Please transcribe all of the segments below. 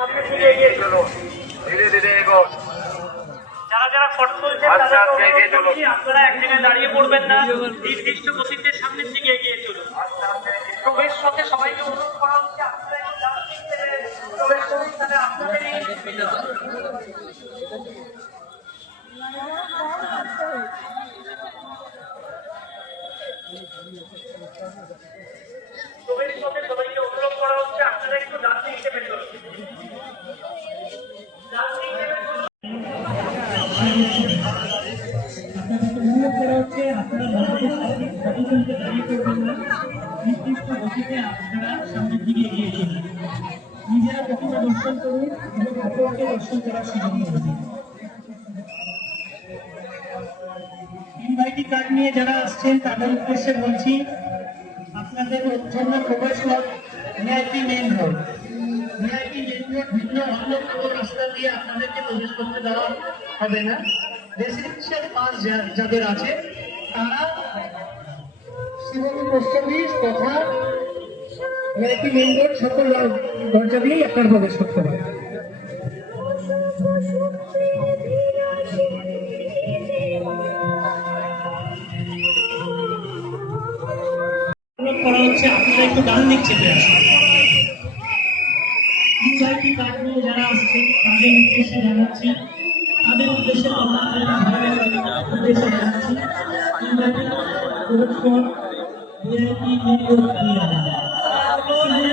দিকে এগিয়ে ধীরে ধীরে এগোন। যারা যারা ফটো তুলছেন আচ্ছা, আচ্ছা, আপনারা এক জায়গায় দাঁড়িয়ে পড়বেন না। নির্দিষ্ট গতিতে সামনের দিকে এগিয়ে চলুন। প্রবেশ পথে সবাইকে অনুরোধ করা হচ্ছে আপনারা নিজেরা প্রথমে দর্শন করুন এবং অপরকে দর্শন করার সুযোগ ইনভাইটি কার্ড নিয়ে যারা আসছেন, তাদের উদ্দেশ্যে বলছি, আপনাদের জন্য প্রবেশ পথ VIP main road VIP main road ভিন্ন অন্য কোনো রাস্তা দিয়ে আপনাদেরকে প্রবেশ করতে দেওয়া হবে না। রেসিডেন্সিয়াল পাস যাদের আছে, তারা শিবনী পোস্ট তথা ভিআইপি মেন রোড, সকল দরজা দিয়েই আপনার প্রবেশ করতে পারেন। করা হচ্ছে, আপনারা একটু ডান দিক চেপে আসুন। যারা আসছেন তাদের উদ্দেশ্যে জানাচ্ছি, তাদের উদ্দেশ্যে জানাচ্ছি।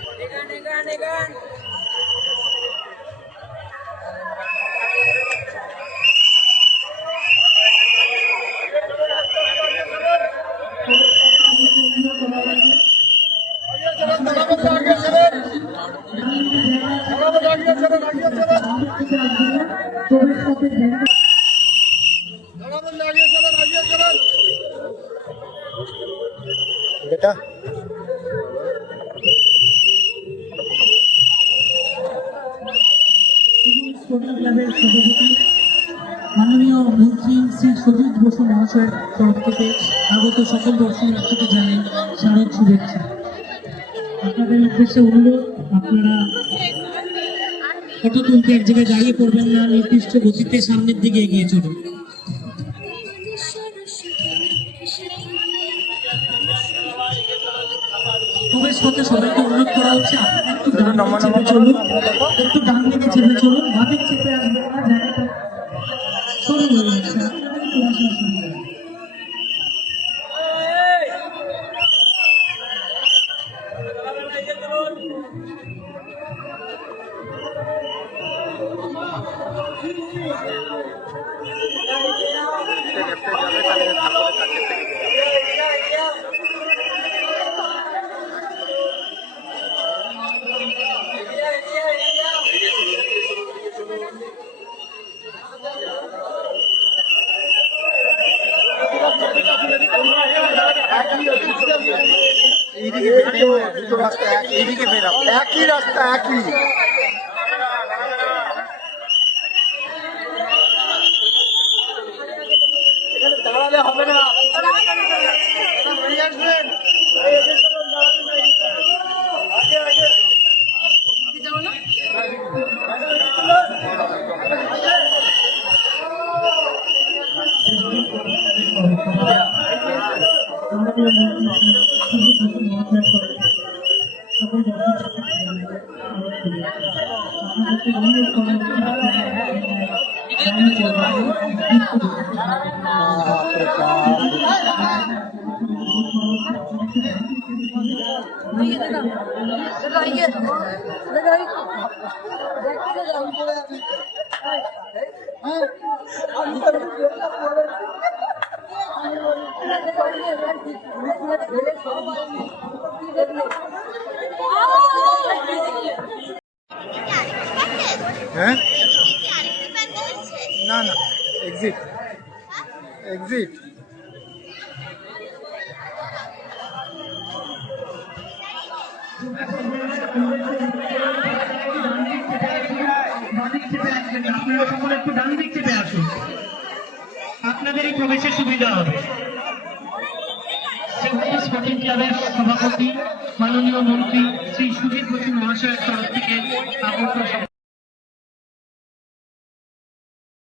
স্পোর্টিং ক্লাবের সভাপতি মাননীয় মন্ত্রী শ্রী সজিত বসু মহাশয়ের তরফ থেকে আগত সকল দর্শনার্থীকে জানাই শারদ শুভেচ্ছা। আপনাদের উদ্দেশ্যে অনুরোধ, আপনারা ফটো তুলতে এক জায়গায় দাঁড়িয়ে পড়বেন না, নির্দিষ্ট গতিতে সামনের দিকে এগিয়ে চলুন। প্রবেশ সবাইকে অনুরোধ করা হচ্ছে, আপনারা একটু ডান দিকে চলুন। একটু ডান দিকে চেপে চলুন, বাদিক চেপে বেরাবো দুটো রাস্তা একই রাস্তা একই। হবে না। হ্যাঁ? না না এক্সিট এক্সিট আপনারা সকলে একটু আসুন আপনাদেরই প্রবেশের সুবিধা হবে। স্পোর্টিং ক্লাবের সভাপতি, মাননীয় মন্ত্রী শ্রী সুধীর বসু মহাশয়ের তরফ থেকে আগত